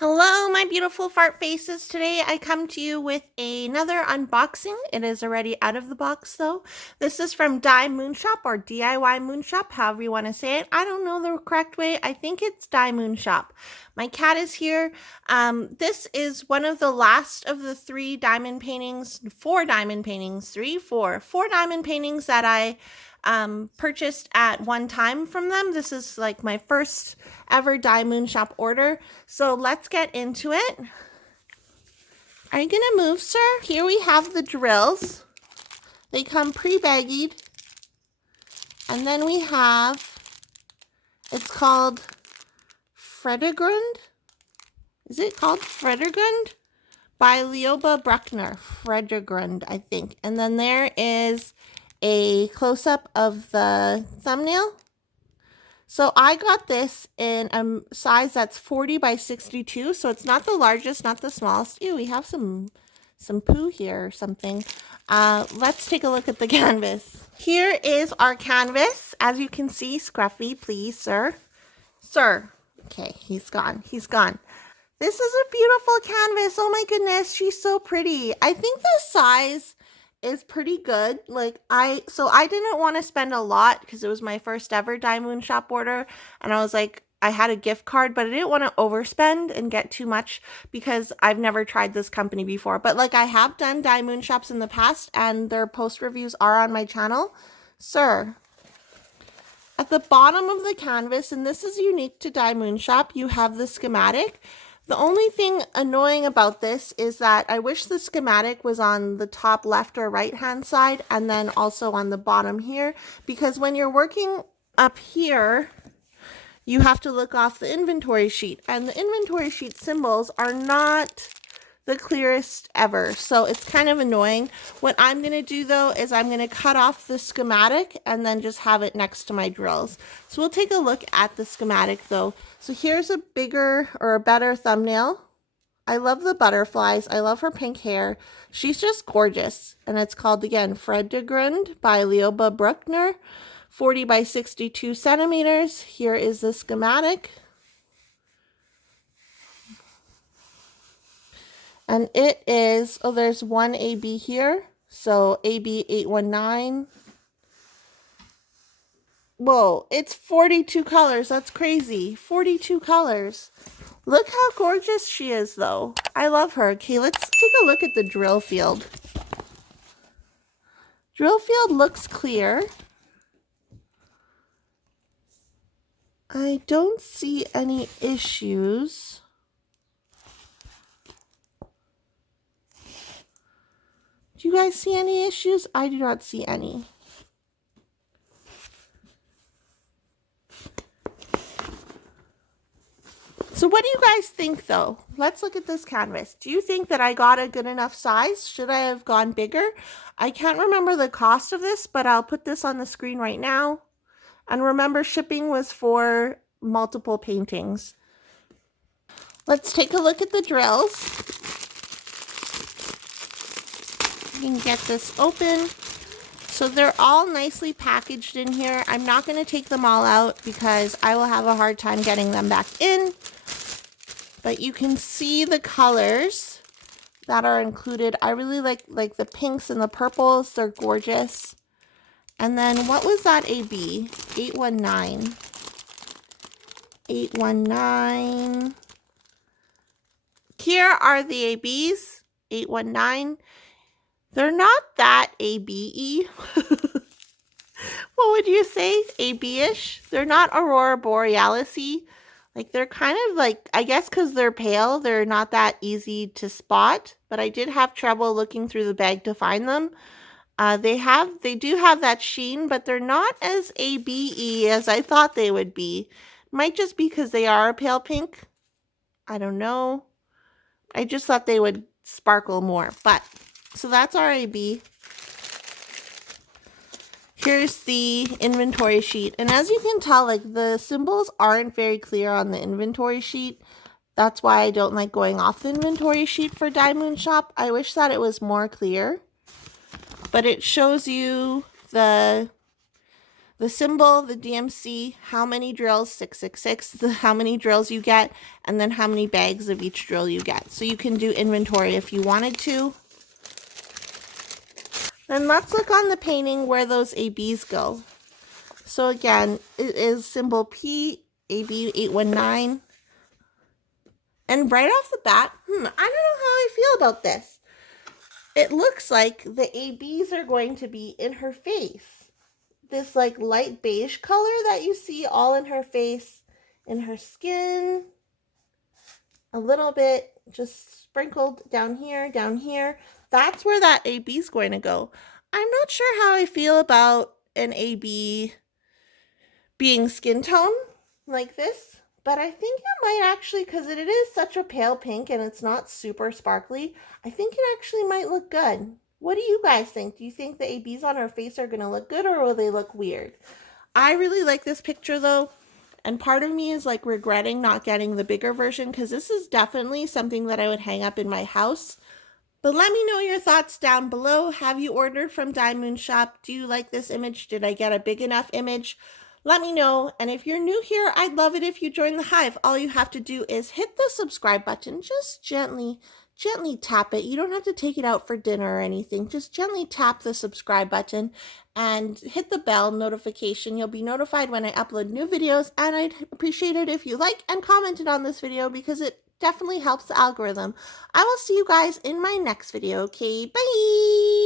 Hello, my beautiful fart faces. Today I come to you with another unboxing. It is already out of the box though. This is from DIYMoonshop or DIYMoonshop, however you want to say it. I don't know the correct way. I think it's DIYMoonshop. My cat is here. This is one of the last of the four diamond paintings that I purchased at one time from them. This is like my first ever DIYMoonshop order. So let's get into it. Are you gonna move, sir? Here we have the drills. They come pre-baggied. And then we have, it's called Fredegrund. Is it called Fredegrund? By Lioba Bruckner. Fredegrund, I think. And then there is a close-up of the thumbnail. So I got this in a size that's 40 by 62. So it's not the largest, not the smallest. Ew, we have some poo here or something. Let's take a look at the canvas. Here is our canvas. As you can see, Scruffy, please, sir. Sir. Okay, he's gone. He's gone. This is a beautiful canvas. Oh my goodness, she's so pretty. I think the size is pretty good. So I didn't want to spend a lot because it was my first ever DIYMoonshop order, and I was like, I had a gift card, but I didn't want to overspend and get too much because I've never tried this company before. But like, I have done DIYMoonshops in the past and their post reviews are on my channel. Sir, at the bottom of the canvas, and this is unique to DIYMoonshop, you have the schematic. The only thing annoying about this is that I wish the schematic was on the top left or right hand side and then also on the bottom here, because when you're working up here, you have to look off the inventory sheet, and the inventory sheet symbols are not the clearest ever, so it's kind of annoying. What I'm going to do though is I'm going to cut off the schematic and then just have it next to my drills. So we'll take a look at the schematic though. So here's a bigger or a better thumbnail. I love the butterflies. I love her pink hair. She's just gorgeous. And it's called, again, Fredegrund by Lioba Bruckner, 40 by 62 centimeters. Here is the schematic. And it is, oh, there's one AB here. So AB 819. Whoa, it's 42 colors. That's crazy. 42 colors. Look how gorgeous she is, though. I love her. Okay, let's take a look at the drill field. Drill field looks clear. I don't see any issues. Do you guys see any issues? I do not see any. So what do you guys think though? Let's look at this canvas. Do you think that I got a good enough size? Should I have gone bigger? I can't remember the cost of this, but I'll put this on the screen right now. And remember, shipping was for multiple paintings. Let's take a look at the drills. You can get this open. So they're all nicely packaged in here. I'm not going to take them all out because I will have a hard time getting them back in. But you can see the colors that are included. I really like the pinks and the purples. They're gorgeous. And then what was that AB? 819. 819. Here are the ABs. 819. They're not that ABE. What would you say? AB-ish? They're not Aurora Borealis-y. Like, they're kind of like, I guess because they're pale, they're not that easy to spot. But I did have trouble looking through the bag to find them. They do have that sheen, but they're not as ABE as I thought they would be. Might just be because they are a pale pink. I don't know. I just thought they would sparkle more. But, so that's our AB. Here's the inventory sheet. And as you can tell, like, the symbols aren't very clear on the inventory sheet. That's why I don't like going off the inventory sheet for DIYMoonshop. I wish that it was more clear. But it shows you the the symbol, the DMC, how many drills, 666, how many drills you get, and then how many bags of each drill you get. So you can do inventory if you wanted to. Then let's look on the painting where those ABs go. So again, it is symbol P, AB 819. And right off the bat, I don't know how I feel about this. It looks like the ABs are going to be in her face. This like light beige color that you see all in her face, in her skin, a little bit just sprinkled down here, down here. That's where that AB is going to go. I'm not sure how I feel about an AB being skin tone like this, but I think it might actually, because it is such a pale pink and it's not super sparkly, I think it actually might look good. What do you guys think? Do you think the ABs on her face are going to look good, or will they look weird? I really like this picture though, and part of me is like regretting not getting the bigger version, because this is definitely something that I would hang up in my house. But let me know your thoughts down below. Have you ordered from DIYMoonshop? Do you like this image? Did I get a big enough image? Let me know. And if you're new here, I'd love it if you join the hive. All you have to do is hit the subscribe button. Just gently tap it. You don't have to take it out for dinner or anything. Just gently tap the subscribe button and hit the bell notification. You'll be notified when I upload new videos, and I'd appreciate it if you like and commented on this video, because it definitely helps the algorithm. I will see you guys in my next video. Okay, bye!